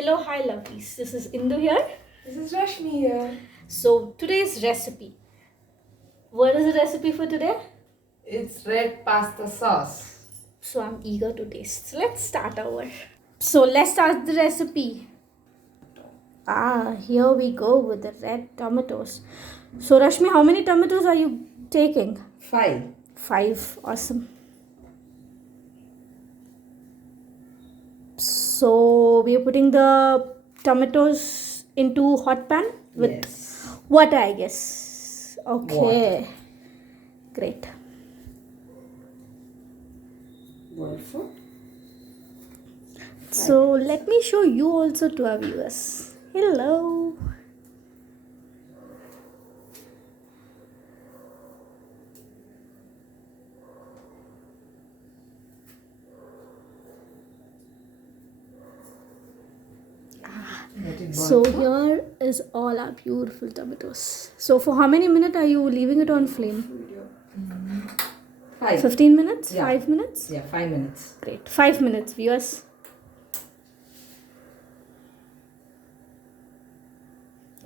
Hello, hi lovelies. This is Indu here. This is Rashmi here. So today's recipe. What is the recipe for today? It's red pasta sauce. So I'm eager to taste. So let's start over. So let's start the recipe. Here we go with the red tomatoes. So Rashmi, how many tomatoes are you taking? 5. 5. Awesome. So we are putting the tomatoes into hot pan with Yes. water, I guess. Okay. Water. Great. Wonderful. So let me show you also to our viewers. Hello. So here is all our beautiful tomatoes. So for how many minutes are you leaving it on flame? 5. 15 minutes? Yeah. 5 minutes? Yeah, 5 minutes. Great. 5 minutes, viewers.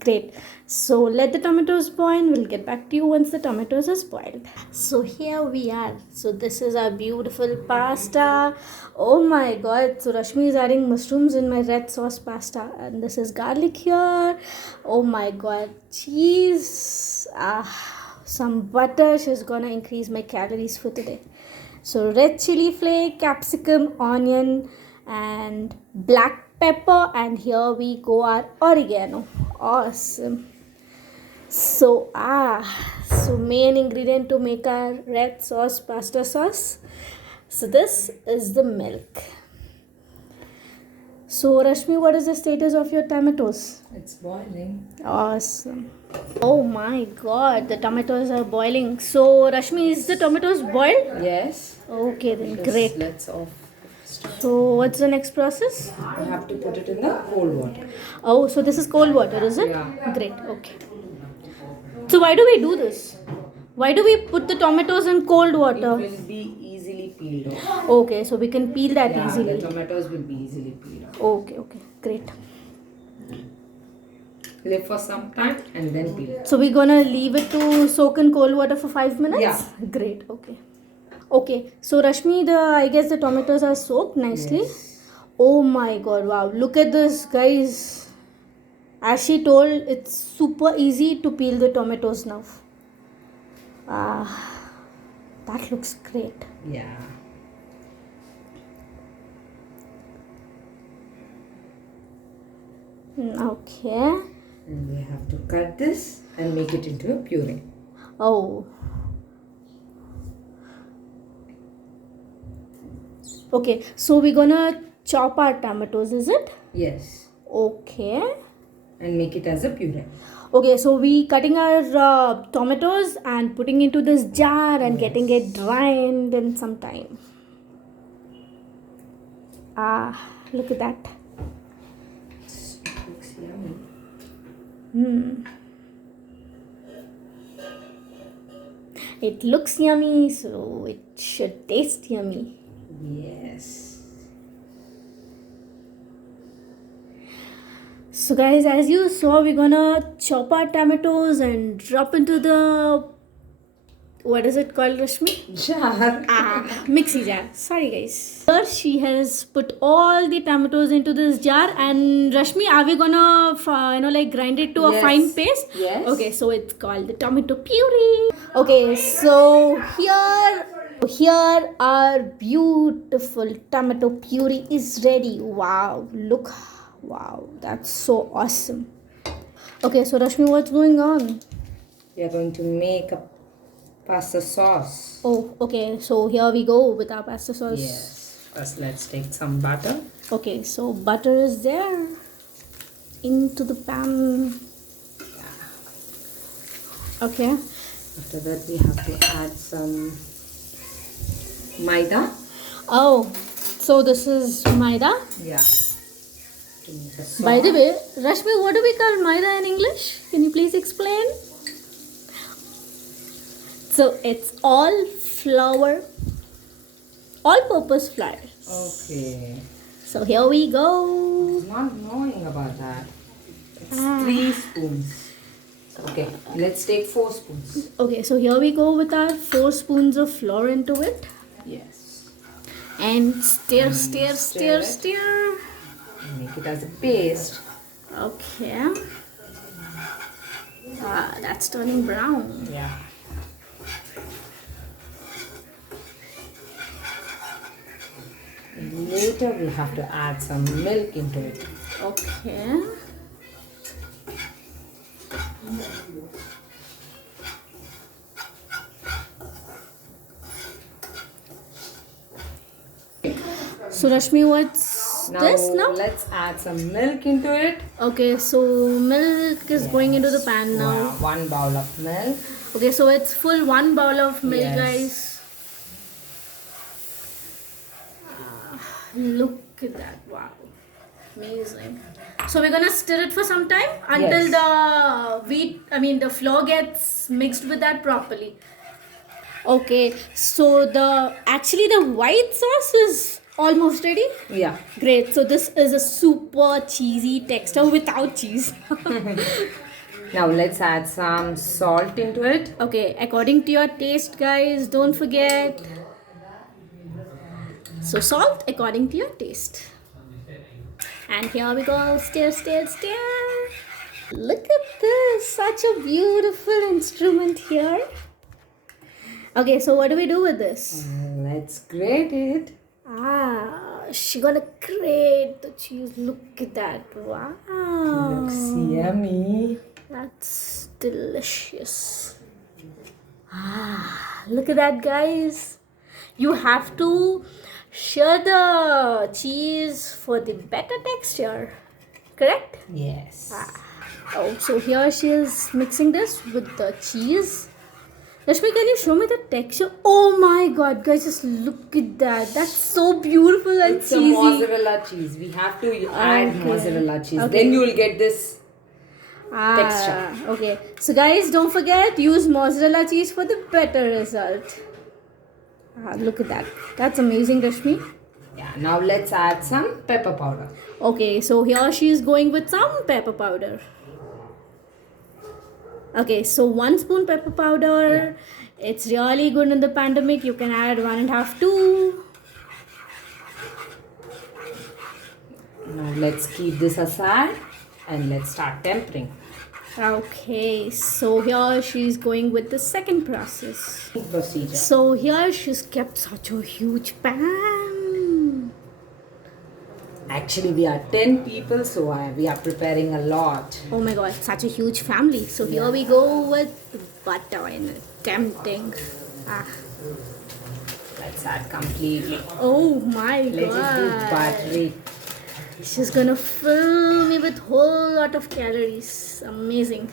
Great. So let the tomatoes boil. We'll get back to you once the tomatoes are boiled. So here we are. So this is our beautiful pasta. Oh my god. So Rashmi is adding mushrooms in my red sauce pasta. And this is garlic here. Oh my god. Cheese. Some butter. She's gonna increase my calories for today. So red chili flake, capsicum, onion, and black pepper, and here we go our oregano. Awesome. So main ingredient to make our red sauce pasta sauce. So this is the milk. So Rashmi, what is the status of your tomatoes? It's boiling. Awesome. Oh my god, the tomatoes are boiling. So Rashmi, is the tomatoes boiled? Yes. Okay then, Just great. let's off. So what's the next process? We have to put it in the cold water. Oh, so this is cold water, is it? Yeah. Great, okay. So why do we do this? Why do we put the tomatoes in cold It water? will be easily peeled off. Okay, so we can peel that Yeah, easily. the tomatoes will be easily peeled off. Okay, great. Leave for some time and then peel. So we're gonna leave it to soak in cold water for 5 minutes? Yeah. Great, okay. Okay, so Rashmi, I guess the tomatoes are soaked nicely. Yes. Oh my god, wow. Look at this, guys. As she told, it's super easy to peel the tomatoes now. That looks great. Yeah. Okay. And we have to cut this and make it into a puree. Oh. Okay, so we're gonna chop our tomatoes, is it? Yes. Okay. And make it as a puree. Okay, so we cutting our tomatoes and putting into this jar and getting it dried in some time. Look at that. It looks yummy. It looks yummy, so it should taste yummy. Yes. So guys, as you saw, we're gonna chop our tomatoes and drop into the, what is it called, Rashmi? Jar. Mixie jar. Sorry guys. Here she has put all the tomatoes into this jar, and Rashmi, are we gonna grind it to a Yes. fine paste? Yes. Okay, so it's called the tomato puree. Okay, so here our beautiful tomato puree is ready. Wow, look. Wow, that's so awesome. Okay, so Rashmi, what's going on? We are going to make a pasta sauce. Oh, okay, so here we go with our pasta sauce. Yes. First, let's take some butter. Okay, so butter is there into the pan. Okay. After that, we have to add some maida. Oh, so this is maida. Yeah. To make a sauce. By the way, Rashmi, what do we call maida in English? Can you please explain? So it's all flour, all-purpose flour. Okay. So here we go. No, 3 spoons. Okay, let's take 4 spoons. Okay, so here we go with our 4 spoons of flour into it. Yes. And stir, stir, stir stir, it. stir. Make it as a paste. Okay. Ah, that's turning brown. Yeah. Later we have to add some milk into it. Okay. So Rashmi, what's this now? Let's add some milk into it. Okay, so milk is going into the pan now. Wow, 1 bowl of milk. Okay, so it's full 1 bowl of milk, Yes. guys. Look at that! Wow, amazing. So we're gonna stir it for some time until Yes. the flour gets mixed with that properly. Okay, so the white sauce is almost ready. Yeah. Great. So this is a super cheesy texture without cheese. Now let's add some salt into it. Okay, according to your taste, guys, don't forget. So salt according to your taste. And here we go. Stir, stir, stir. Look at this. Such a beautiful instrument here. Okay, so what do we do with this? Let's grate it. She gonna grate the cheese. Look at that. Wow. Looks yummy. That's delicious. Look at that, guys. You have to share the cheese for the better texture. Correct? Yes. Oh, so here she is mixing this with the cheese. Rashmi, can you show me the texture? Oh my god, guys, just look at that. That's so beautiful and It's a cheesy. mozzarella cheese. We have to add Okay. mozzarella cheese. Okay. Then you will get this texture. Okay. So guys, don't forget, use mozzarella cheese for the better result. Look at that. That's amazing, Rashmi. Yeah. Now let's add some pepper powder. Okay, so here she is going with some pepper powder. Okay, so 1 spoon pepper powder. It's really good in the pandemic. You can add 1.5, 2. Now let's keep this aside and let's start tempering. Okay, so here she's going with the second process. Procedure. So here she's kept such a huge pan. Actually, we are 10 people, so we are preparing a lot. Oh my god, such a huge family. So here we go with the butter in it. Tempting. Let's add completely. Oh my Let it do god. buttery. She's gonna fill me with whole lot of calories. Amazing.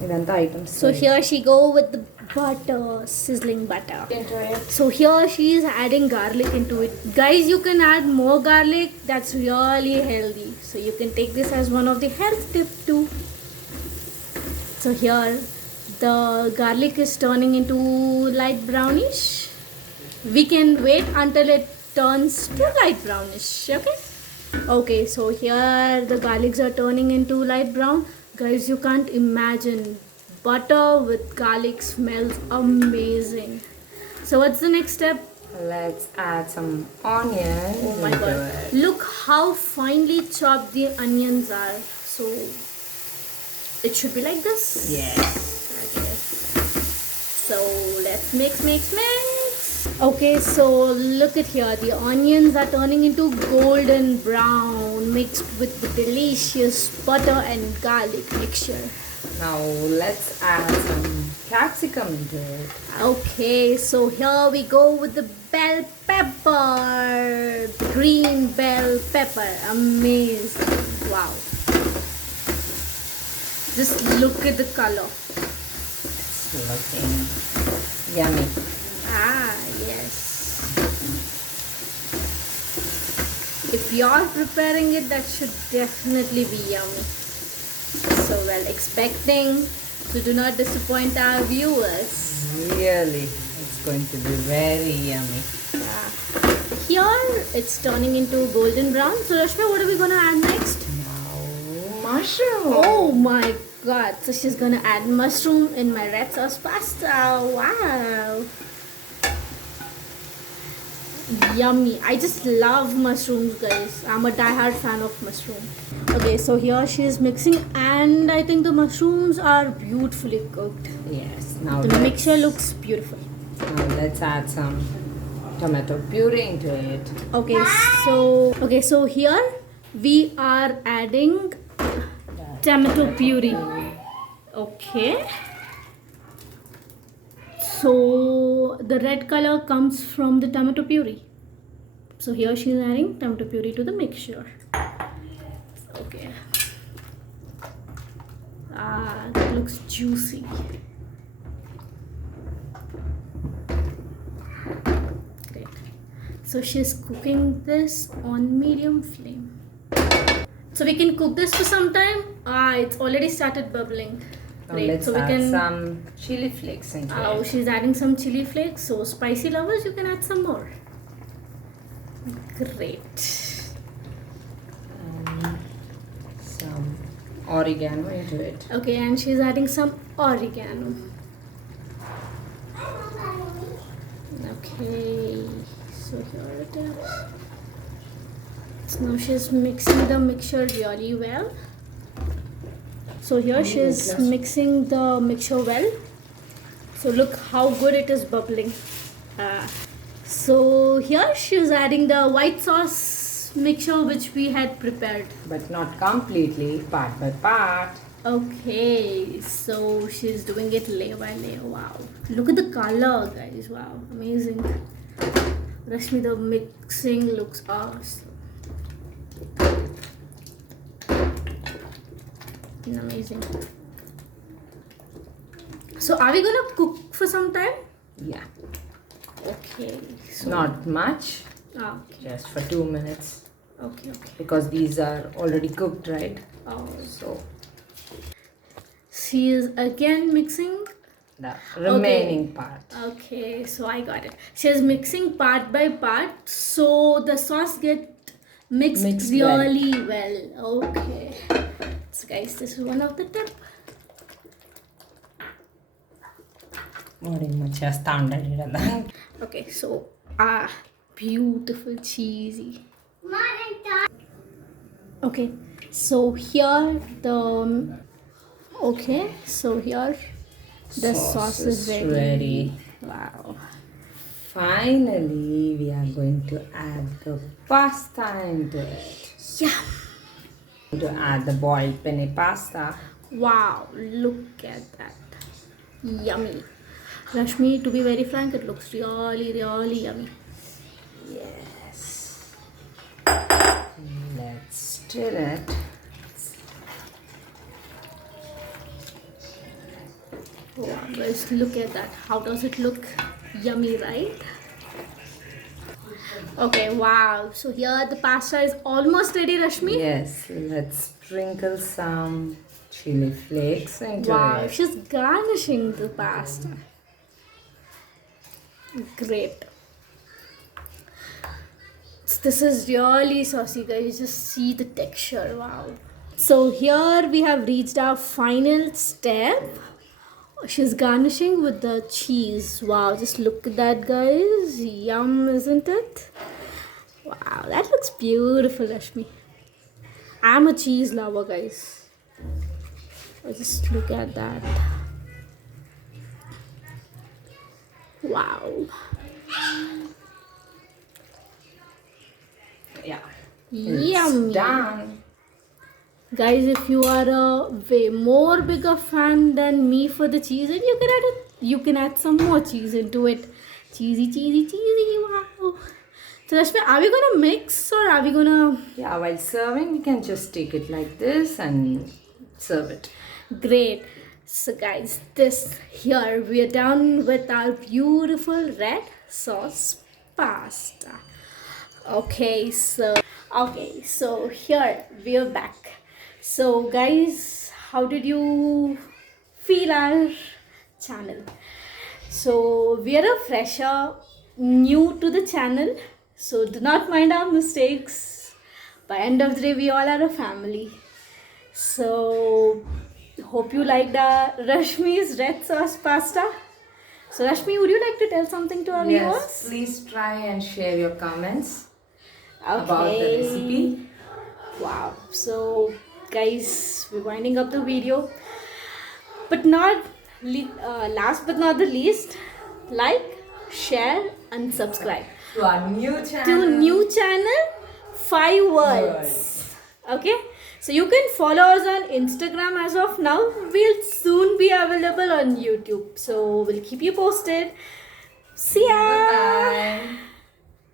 Idanta items. So here she go with the butter, sizzling butter. into it. So here she is adding garlic into it. Guys, you can add more garlic. That's really healthy. So you can take this as one of the health tips too. So here the garlic is turning into light brownish. We can wait until it turns to light brownish. Okay. Okay, so here the garlics are turning into light brown. Guys, you can't imagine. Butter with garlic smells amazing. So what's the next step? Let's add some onion. Oh my god. Look how finely chopped the onions are. So it should be like this. Yes. Okay. So let's mix. Okay, so look at here. The onions are turning into golden brown mixed with the delicious butter and garlic mixture. Now let's add some capsicum into it. Okay, so here we go with the bell pepper. The green bell pepper. Amazing. Wow. Just look at the color. It's looking yummy. Yes. If you're preparing it, that should definitely be yummy. So well expecting, so do not disappoint our viewers. Really, it's going to be very yummy. here it's turning into golden brown. So Rashmi, what are we gonna add next? Now, mushroom. Oh my god. So she's gonna add mushroom in my red sauce pasta. Wow. Yummy. I just love mushrooms, guys. I'm a die-hard fan of mushroom. Okay, so here she is mixing, and I think the mushrooms are beautifully cooked. Yes. Now The mixture looks beautiful. Now let's add some tomato puree into it. Okay, so here we are adding tomato puree. Okay. So the red color comes from the tomato puree. So here she is adding tomato puree to the mixture. Okay. That looks juicy. Great. So she's cooking this on medium flame. So we can cook this for some time. It's already started bubbling. Now Great. let's So we add can. some chili flakes into Oh, it. she's adding some chili flakes. So spicy lovers, you can add some more. Great. Some oregano into it. Okay, and she's adding some oregano. Okay, so here it is. So now she's mixing the mixture really well. So here she's mixing the mixture well. So look how good it is bubbling. So here she's adding the white sauce mixture which we had prepared. But not completely, part by part. Okay, so she's doing it layer by layer. Wow, look at the color, guys. Wow, amazing. Rashmi, the mixing looks awesome. Amazing. So are we gonna cook for some time? Yeah. Okay. So Not much, okay. just for 2 minutes. Okay. Because these are already cooked, right? Oh, So she is again mixing. the remaining part. Okay, so I got it. She's mixing part by part, so the sauce get mixed really well. Okay, so guys, this is one of the tip. Okay, so beautiful cheesy. Okay, so here the sauce is ready. Wow. Finally, we are going to add the pasta into it. Yeah. To add the boiled penne pasta. Wow, look at that. Yummy. Rashmi, to be very frank, it looks really, really yummy. Yes. Let's stir it. Wow, guys, look at that. How does it look? Yummy, right? Okay, wow. So here the pasta is almost ready, Rashmi. Yes, let's sprinkle some chili flakes into Wow, it. she's garnishing the pasta. Great. This is really saucy, guys. Just see the texture. Wow. So here we have reached our final step. She's garnishing with the cheese. Wow, just look at that, guys. Yum, isn't it? Wow, that looks beautiful, Rashmi. I'm a cheese lover, guys. Just look at that. Wow. Yeah. Yummy. Done. Guys, if you are a way more bigger fan than me for the cheese, and you can add some more cheese into it. Cheesy, cheesy, cheesy. Wow. So Rashmi, are we gonna mix or are we gonna? Yeah, while serving, you can just take it like this and serve it. Great. So guys, here we are done with our beautiful red sauce pasta. Okay, so here we are back. So guys, how did you feel our channel? So we are a fresher, new to the channel. So do not mind our mistakes. By end of the day, we all are a family. So hope you liked our Rashmi's red sauce pasta. So Rashmi, would you like to tell something to our Yes, viewers? please try and share your comments Okay. about the recipe. Wow. So guys, we're winding up the video. But not last but not the least, like, share and subscribe To our new channel. to new channel 5 words. Okay, so you can follow us on Instagram as of now. We'll soon be available on YouTube, so we'll keep you posted. See ya. Bye.